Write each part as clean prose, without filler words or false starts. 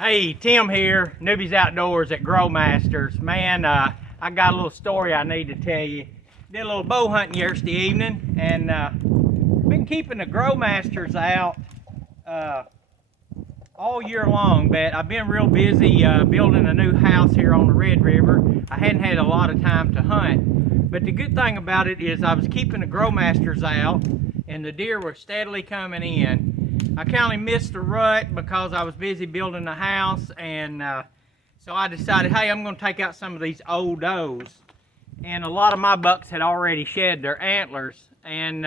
Hey, Tim here, Newbies Outdoors at Grow Masters. Man, I got a little story I need to tell you. Did a little bow hunting yesterday evening, and been keeping the Grow Masters out all year long, but I've been real busy building a new house here on the Red River. I hadn't had a lot of time to hunt, but the good thing about it is I was keeping the Grow Masters out, and the deer were steadily coming in. I kind of missed the rut because I was busy building the house, and so I decided, hey, I'm going to take out some of these old does. And a lot of my bucks had already shed their antlers. And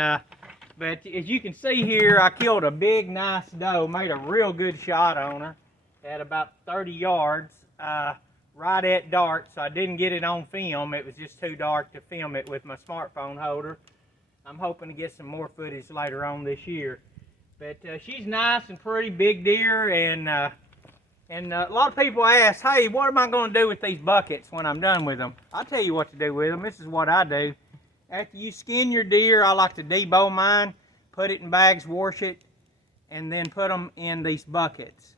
but as you can see here, I killed a big, nice doe, made a real good shot on her at about 30 yards, right at dark, so I didn't get it on film. It was just too dark to film it with my smartphone holder. I'm hoping to get some more footage later on this year. But she's nice and pretty, big deer, and a lot of people ask, hey, what am I going to do with these buckets when I'm done with them? I'll tell you what to do with them. This is what I do. After you skin your deer, I like to debow mine, put it in bags, wash it, and then put them in these buckets.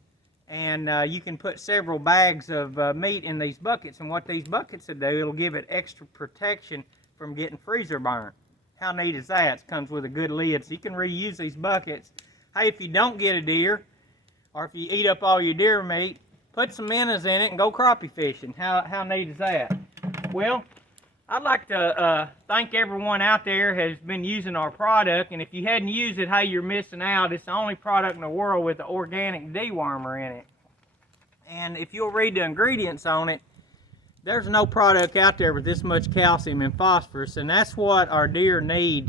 And you can put several bags of meat in these buckets, and what these buckets will do, it'll give it extra protection from getting freezer burn. How neat is that? It comes with a good lid, so you can reuse these buckets. Hey, if you don't get a deer, or if you eat up all your deer meat, put some minnows in it and go crappie fishing. How neat is that? Well, I'd like to thank everyone out there who has been using our product, and if you hadn't used it, hey, you're missing out. It's the only product in the world with the organic dewormer in it. And if you'll read the ingredients on it, there's no product out there with this much calcium and phosphorus, and that's what our deer need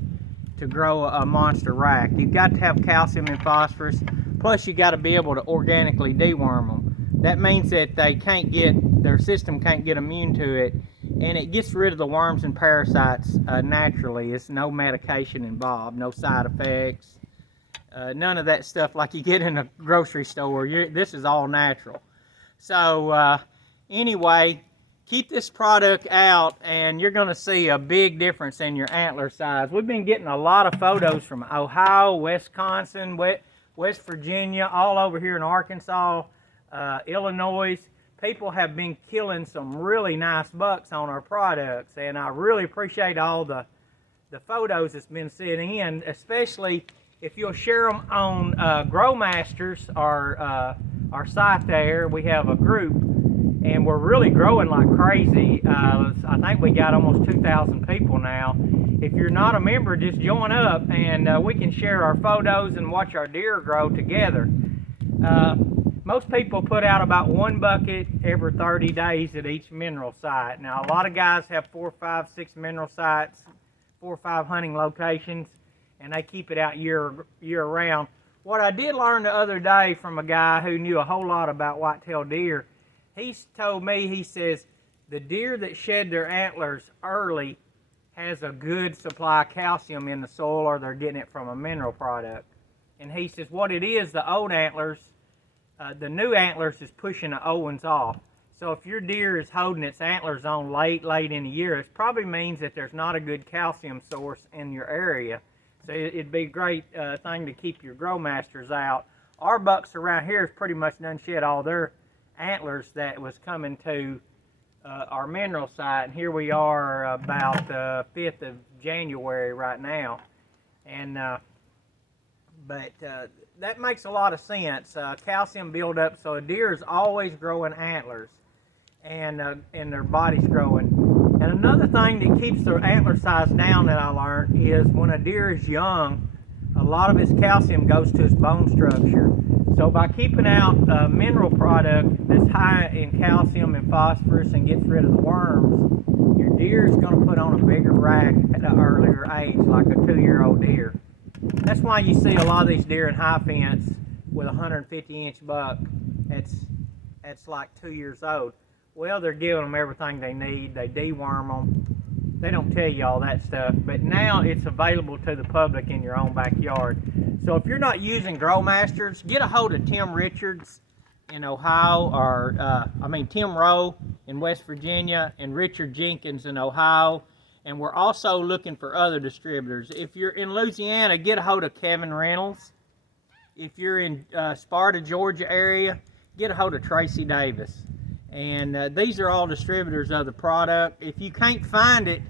to grow a monster rack. You've got to have calcium and phosphorus, plus you got to be able to organically deworm them. That means that their system can't get immune to it, and it gets rid of the worms and parasites naturally. It's no medication involved, no side effects, none of that stuff like you get in a grocery store. This is all natural. So anyway, keep this product out and you're going to see a big difference in your antler size. We've been getting a lot of photos from Ohio, Wisconsin, West Virginia, all over here in Arkansas, Illinois. People have been killing some really nice bucks on our products, and I really appreciate all the photos that's been sent in, especially if you'll share them on Grow Masters, our site there. We have a group, and we're really growing like crazy. I think we got almost 2,000 people now. If you're not a member, just join up, and we can share our photos and watch our deer grow together. Most people put out about one bucket every 30 days at each mineral site. Now, a lot of guys have 4, 5, 6 mineral sites, 4 or 5 hunting locations, and they keep it out year round. What I did learn the other day from a guy who knew a whole lot about whitetail deer, he's told me, he says, the deer that shed their antlers early has a good supply of calcium in the soil, or they're getting it from a mineral product. And he says what it is, the old antlers, the new antlers is pushing the old ones off. So if your deer is holding its antlers on late in the year, it probably means that there's not a good calcium source in your area. So it'd be a great thing to keep your Grow Masters out. Our bucks around here has pretty much done shed all their antlers that was coming to our mineral site, and here we are about the 5th of January right now. And but that makes a lot of sense. Calcium buildup, so a deer is always growing antlers, and their body's growing. And another thing that keeps their antler size down that I learned is when a deer is young, a lot of its calcium goes to its bone structure. So by keeping out a mineral product that's high in calcium and phosphorus and gets rid of the worms, your deer is going to put on a bigger rack at an earlier age, like a 2-year-old deer. That's why you see a lot of these deer in high fence with a 150-inch buck that's like 2 years old. Well, they're giving them everything they need. They deworm them. They don't tell you all that stuff, but now it's available to the public in your own backyard. So if you're not using Grow Masters, get a hold of Tim Richards in Ohio, or Tim Rowe in West Virginia, and Richard Jenkins in Ohio. And we're also looking for other distributors. If you're in Louisiana, get a hold of Kevin Reynolds. If you're in Sparta, Georgia area, get a hold of Tracy Davis. And these are all distributors of the product. If you can't find it,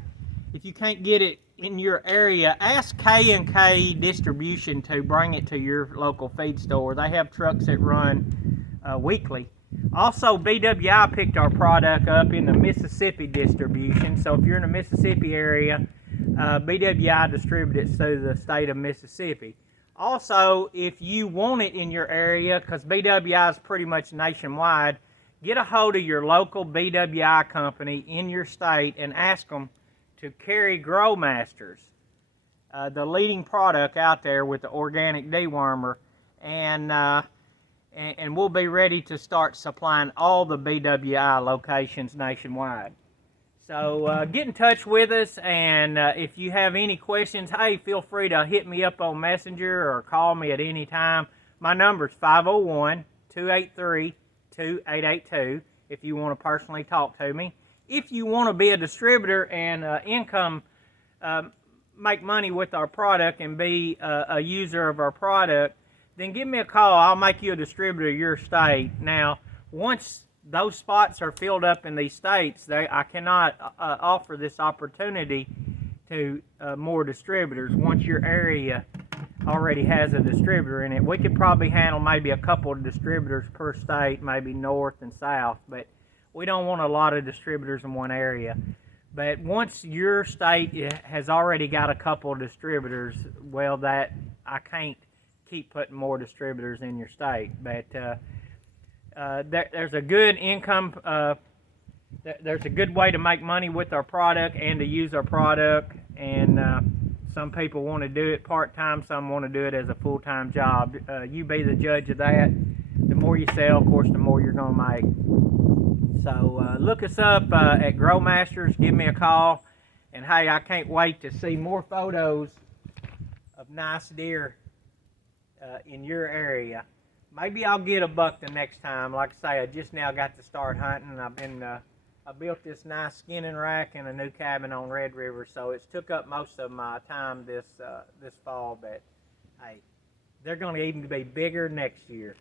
if you can't get it in your area, ask K&K Distribution to bring it to your local feed store. They have trucks that run weekly. Also, BWI picked our product up in the Mississippi distribution. So if you're in the Mississippi area, BWI distributes through the state of Mississippi. Also, if you want it in your area, because BWI is pretty much nationwide, get a hold of your local BWI company in your state and ask them to carry GrowMasters, the leading product out there with the organic dewormer, and we'll be ready to start supplying all the BWI locations nationwide. So get in touch with us, and if you have any questions, hey, feel free to hit me up on Messenger or call me at any time. My number is 501-283-2882 if you want to personally talk to me. If you want to be a distributor and make money with our product and be a user of our product, then give me a call. I'll make you a distributor of your state. Now, once those spots are filled up in these states, I cannot offer this opportunity to more distributors. Once your area already has a distributor in it, we could probably handle maybe a couple of distributors per state, maybe north and south, but we don't want a lot of distributors in one area. But once your state has already got a couple of distributors, well, that I can't keep putting more distributors in your state. But there's a good income, there's a good way to make money with our product and to use our product, and some people want to do it part-time, some want to do it as a full-time job. You be the judge of that. The more you sell, of course, the more you're going to make. So look us up at GrowMasters, give me a call, and hey, I can't wait to see more photos of nice deer in your area. Maybe I'll get a buck the next time. Like I say, I just now got to start hunting. I built this nice skinning rack and a new cabin on Red River, so it's took up most of my time this fall. But hey, they're going to even be bigger next year.